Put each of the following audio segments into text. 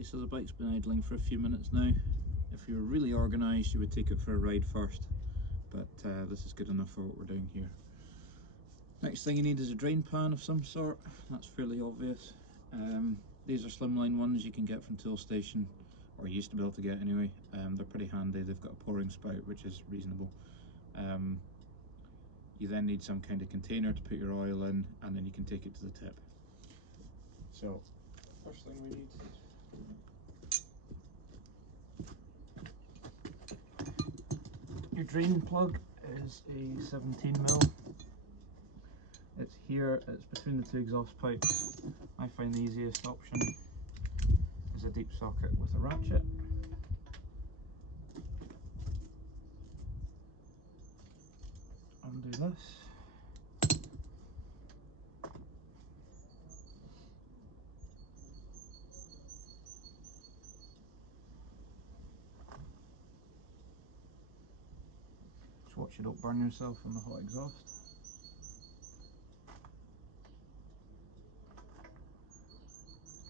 Okay, so the bike's been idling for a few minutes now. If you were really organised, you would take it for a ride first, but this is good enough for what we're doing here. Next thing you need is a drain pan of some sort. That's fairly obvious. These are slimline ones you can get from Toolstation, or you used to be able to get anyway. They're pretty handy. They've got a pouring spout, which is reasonable. You then need some kind of container to put your oil in, and then you can take it to the tip. So, first thing we need, your drain plug is a 17mm. It's here, it's between the two exhaust pipes. I find the easiest option is a deep socket with a ratchet. Undo this. Just watch you don't burn yourself on the hot exhaust.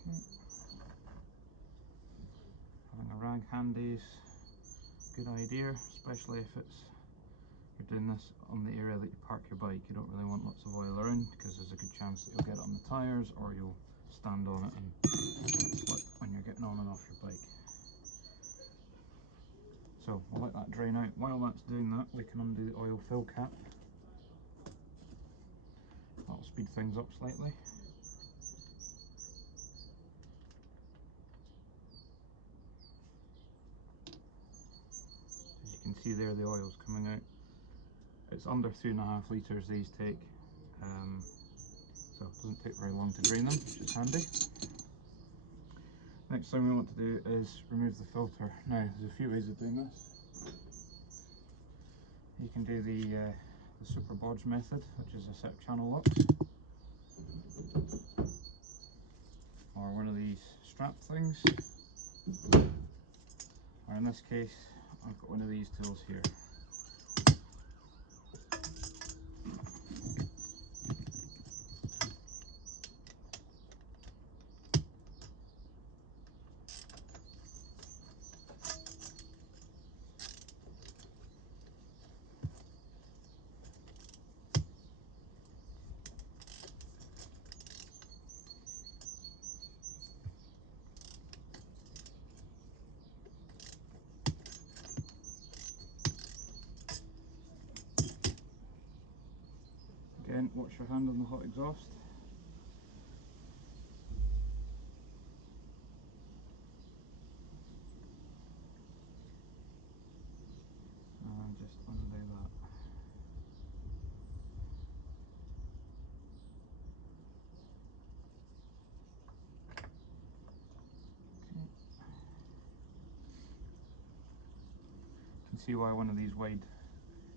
Okay. Having a rag handy is a good idea, especially if you're doing this on the area that you park your bike. You don't really want lots of oil around because there's a good chance that you'll get it on the tyres, or you'll stand on it and slip when you're getting on and off your bike. So we'll let that drain out. While that's doing that, we can undo the oil fill cap. That'll speed things up slightly. As you can see there, the oil's coming out. It's under 3.5 litres these take, so it doesn't take very long to drain them, which is handy. Next thing we want to do is remove the filter. Now, there's a few ways of doing this. You can do the super bodge method, which is a set of channel locks, or one of these strap things, or in this case, I've got one of these tools here. Again, watch your hand on the hot exhaust. And just undo that. Okay. You can see why one of these wide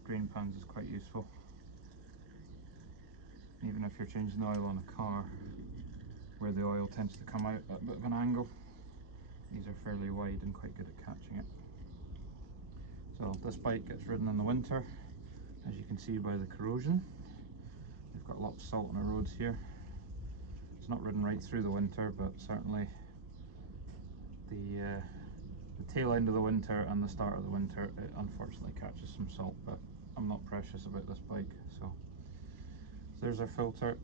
drain pans is quite useful. Even if you're changing the oil on a car, where the oil tends to come out at a bit of an angle, these are fairly wide and quite good at catching it. So this bike gets ridden in the winter, as you can see by the corrosion. We've got lots of salt on the roads here. It's not ridden right through the winter, but certainly the tail end of the winter and the start of the winter, it unfortunately catches some salt, but I'm not precious about this bike. So there's our filter.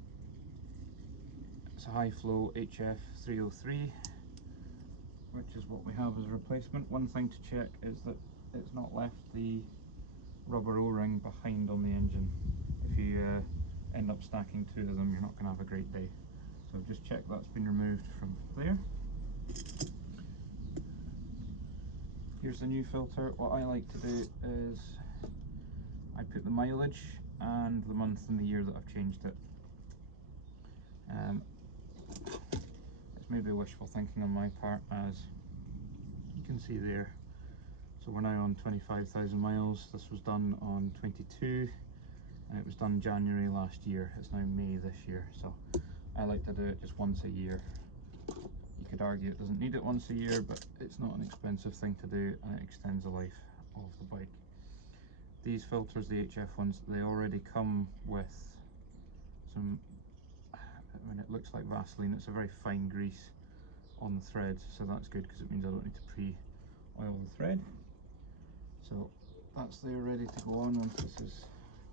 It's a high flow HF303, which is what we have as a replacement. One thing to check is that it's not left the rubber O-ring behind on the engine. If you end up stacking two of them, you're not going to have a great day. So just check that's been removed from there. Here's the new filter. What I like to do is I put the mileage and the month and the year that I've changed it. It's maybe wishful thinking on my part, as you can see there. So we're now on 25,000 miles. This was done on 22, and it was done January last year. It's now May this year, so I like to do it just once a year. You could argue it doesn't need it once a year, but it's not an expensive thing to do, and it extends the life of the bike. These filters, the HF ones, they already come with some, I mean, it looks like Vaseline. It's a very fine grease on the threads, so that's good because it means I don't need to pre-oil the thread. So that's there ready to go on once this has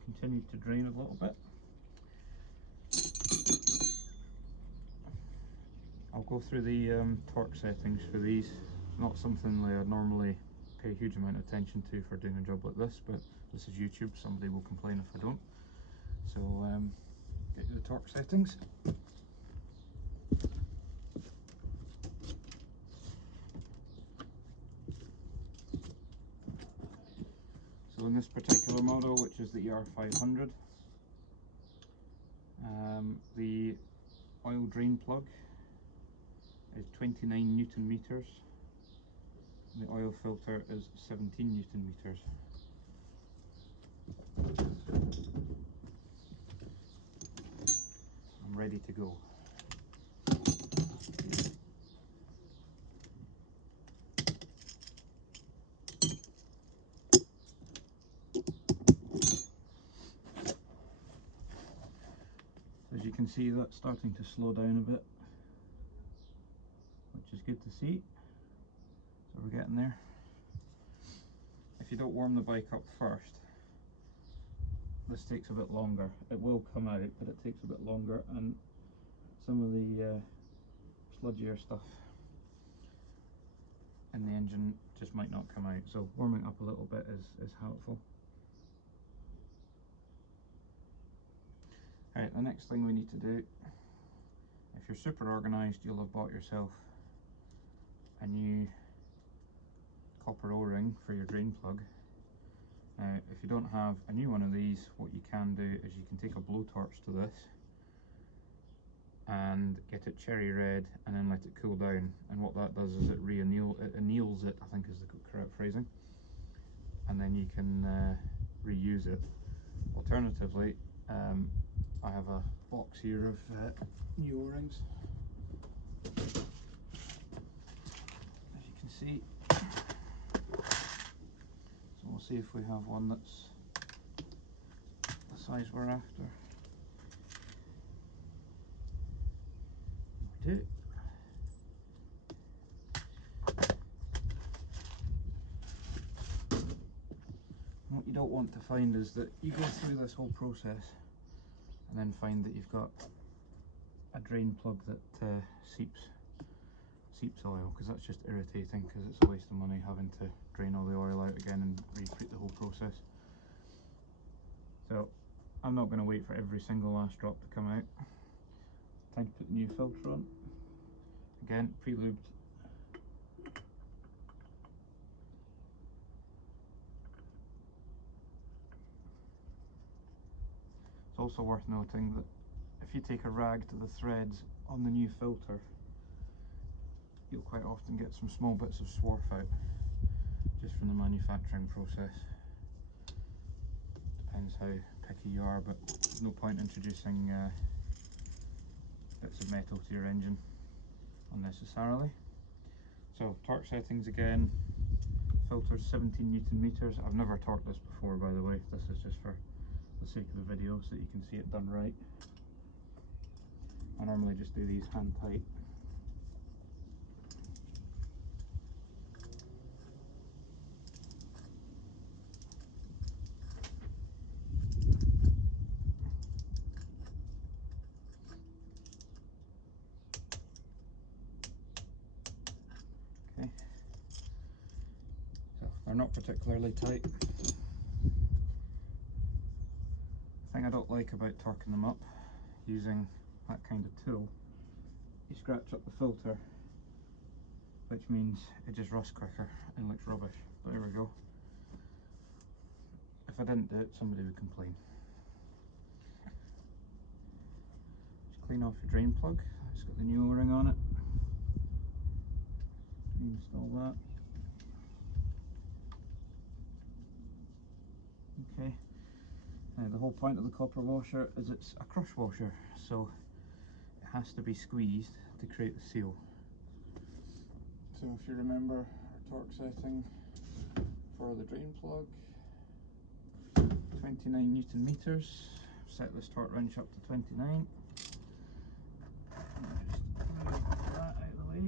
continued to drain a little bit. I'll go through the torque settings for these. It's not something that I normally pay a huge amount of attention to for doing a job like this, but this is YouTube, somebody will complain if I don't. So get you the torque settings. So in this particular model, which is the ER500, the oil drain plug is 29 Newton meters. The oil filter is 17 Newton meters. I'm ready to go. As you can see, that's starting to slow down a bit, which is good to see. So we're getting there. If you don't warm the bike up first, this takes a bit longer. It will come out, but it takes a bit longer, and some of the sludgier stuff in the engine just might not come out. So warming up a little bit is helpful. Alright, the next thing we need to do, if you're super organised, you'll have bought yourself a new copper O-ring for your drain plug. Now, if you don't have a new one of these, what you can do is you can take a blowtorch to this and get it cherry red and then let it cool down, and what that does is it anneals it, I think is the correct phrasing, and then you can reuse it. Alternatively, I have a box here of new O-rings, as you can see. So we'll see if we have one that's the size we're after. We do. What you don't want to find is that you go through this whole process and then find that you've got a drain plug that seeps oil, because that's just irritating, because it's a waste of money having to drain all the oil out again and repeat the whole process. So I'm not going to wait for every single last drop to come out. Time to put the new filter on. Again, pre-lubed. It's also worth noting that if you take a rag to the threads on the new filter, you'll quite often get some small bits of swarf out just from the manufacturing process. Depends how picky you are, but there's no point introducing bits of metal to your engine unnecessarily. So torque settings again, filter 17 Newton meters. I've never torqued this before, by the way. This is just for the sake of the video so that you can see it done right. I normally just do these hand tight. Okay, so they're not particularly tight. The thing I don't like about torquing them up using that kind of tool, you scratch up the filter, which means it just rusts quicker and looks rubbish. But there we go. If I didn't do it, somebody would complain. Just clean off your drain plug. It's got the new O-ring on it. Install that. Okay. Now the whole point of the copper washer is it's a crush washer, so it has to be squeezed to create the seal. So if you remember our torque setting for the drain plug, 29 Newton meters. Set this torque wrench up to 29. Just move that out of the way.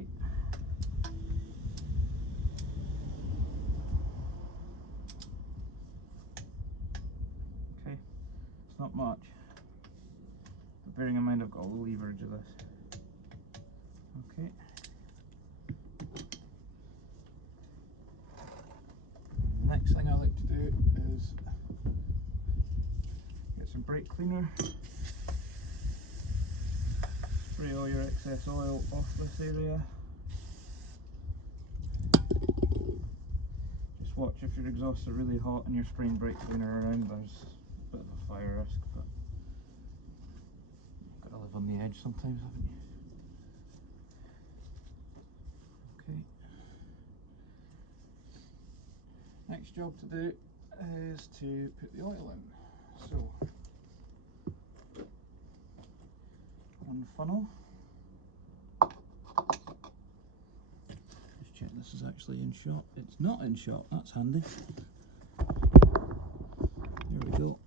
it's not much, but bearing in mind I've got all the leverage of this. Okay. The next thing I like to do is get some brake cleaner, spray all your excess oil off this area. Just watch if your exhausts are really hot and you're spraying brake cleaner around, there's a bit of a fire risk, but you've got to live on the edge sometimes, haven't you? Okay. Next job to do is to put the oil in. So, one funnel. Just check this is actually in shot. It's not in shot, that's handy. There we go.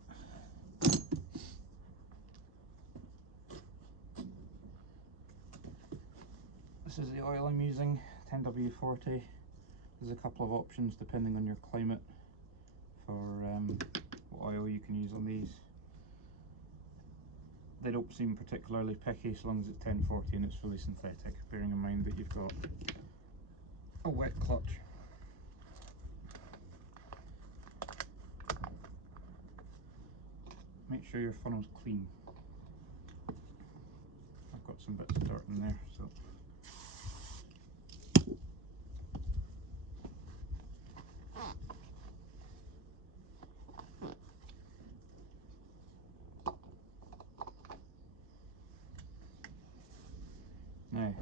This is the oil I'm using, 10W40. There's a couple of options depending on your climate for what oil you can use on these. They don't seem particularly picky so long as it's 1040 and it's fully synthetic, bearing in mind that you've got a wet clutch. Make sure your funnel's clean. I've got some bits of dirt in there, so now,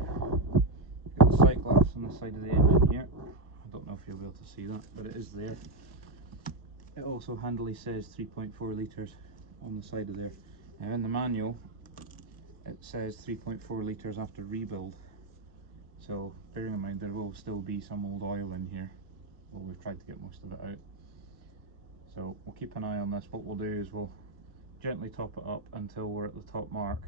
you've got the sight glass on the side of the engine here. I don't know if you'll be able to see that, but it is there. It also handily says 3.4 litres on the side of there. Now in the manual, it says 3.4 litres after rebuild. So bearing in mind there will still be some old oil in here. Well, we've tried to get most of it out. So we'll keep an eye on this. What we'll do is we'll gently top it up until we're at the top mark.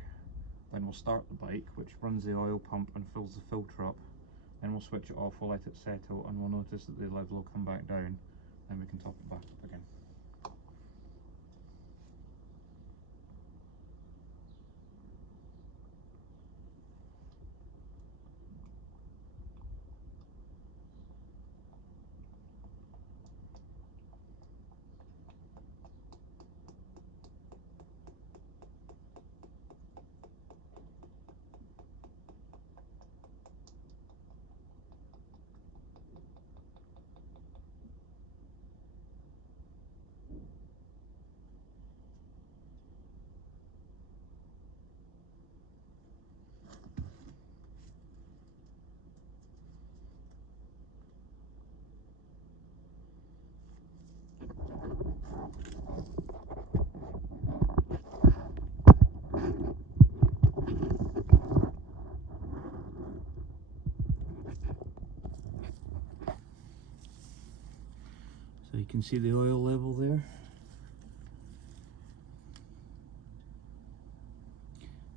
Then we'll start the bike, which runs the oil pump and fills the filter up. Then we'll switch it off, we'll let it settle, and we'll notice that the level will come back down. Then we can top it back up again. So you can see the oil level there.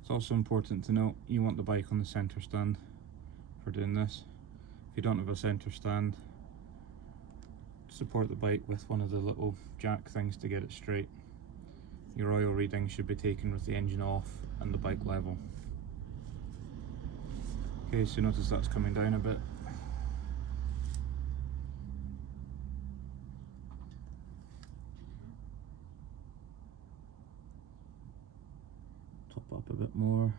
It's also important to note you want the bike on the centre stand for doing this. If you don't have a centre stand, support the bike with one of the little jack things to get it straight. Your oil reading should be taken with the engine off and the bike level. Okay, so notice that's coming down a bit. Top up a bit more.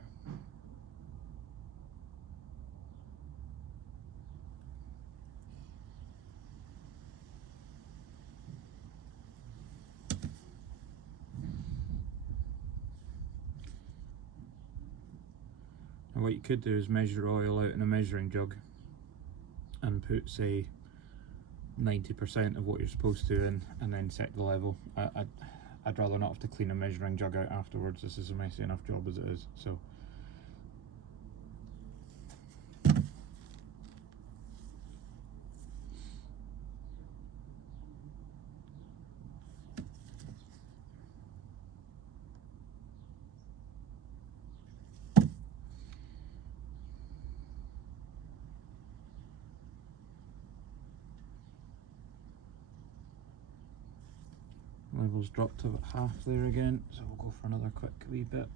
Now what you could do is measure oil out in a measuring jug and put, say, 90% of what you're supposed to in, and then set the level. I'd rather not have to clean a measuring jug out afterwards. This is a messy enough job as it is. So Level's dropped to about half there again, so we'll go for another quick wee bit.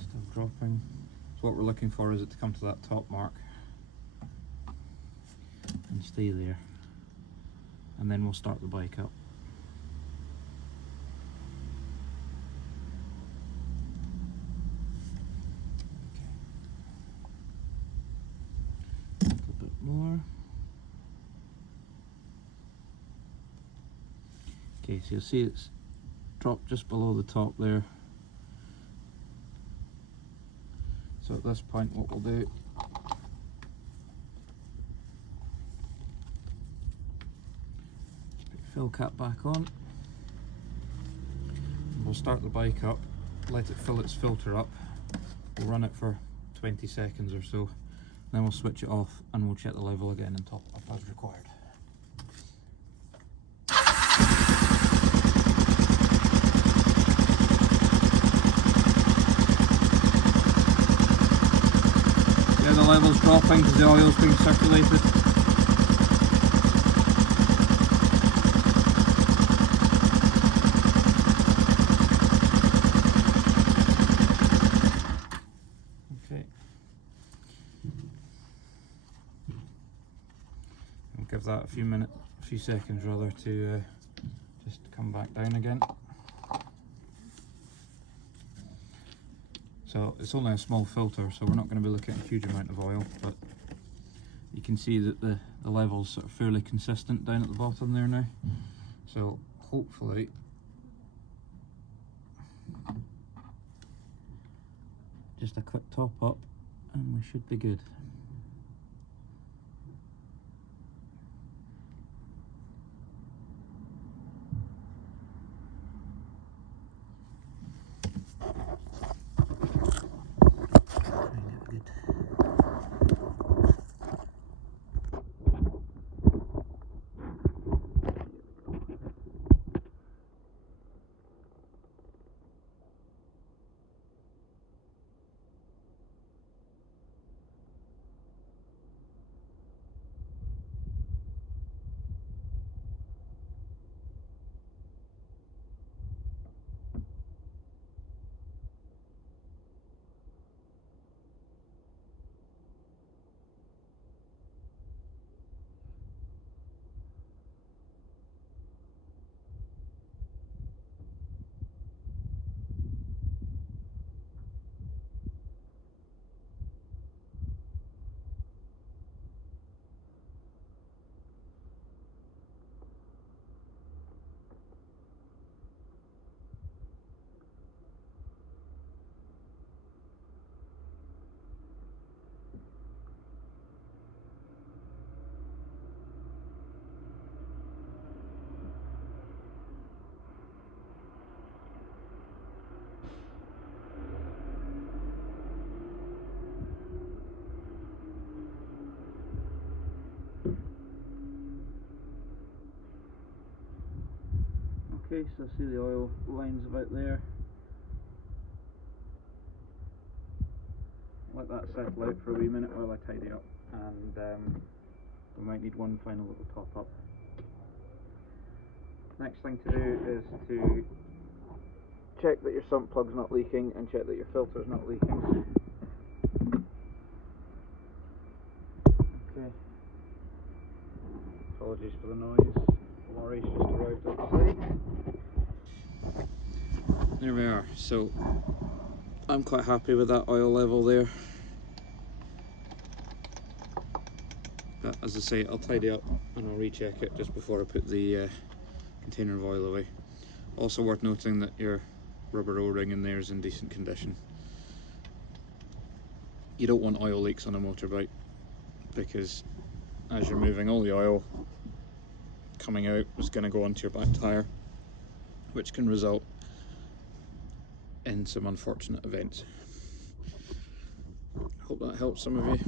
Still dropping. So what we're looking for is it to come to that top mark and stay there, and then we'll start the bike up. Okay. A little bit more. Okay, so you'll see it's dropped just below the top there. So at this point what we'll do, put your fill cap back on, and we'll start the bike up, let it fill its filter up, we'll run it for 20 seconds or so, then we'll switch it off and we'll check the level again and top it up as required. The level's dropping because the oil's being circulated. Okay. We'll give that a few seconds rather to just come back down again. So it's only a small filter, so we're not going to be looking at a huge amount of oil, but you can see that the level's sort of fairly consistent down at the bottom there now. So hopefully just a quick top up and we should be good. Okay, so see the oil lines about there. Let that settle out for a wee minute while I tidy up, and we might need one final little top up. Next thing to do is to check that your sump plug's not leaking and check that your filter's not leaking. Okay. Apologies for the noise. The lorry's just arrived outside. There we are. So I'm quite happy with that oil level there. But as I say, I'll tidy up and I'll recheck it just before I put the container of oil away. Also worth noting that your rubber O-ring in there is in decent condition. You don't want oil leaks on a motorbike, because as you're moving, all the oil coming out is going to go onto your back tyre, which can result in some unfortunate events. Hope that helps some of you.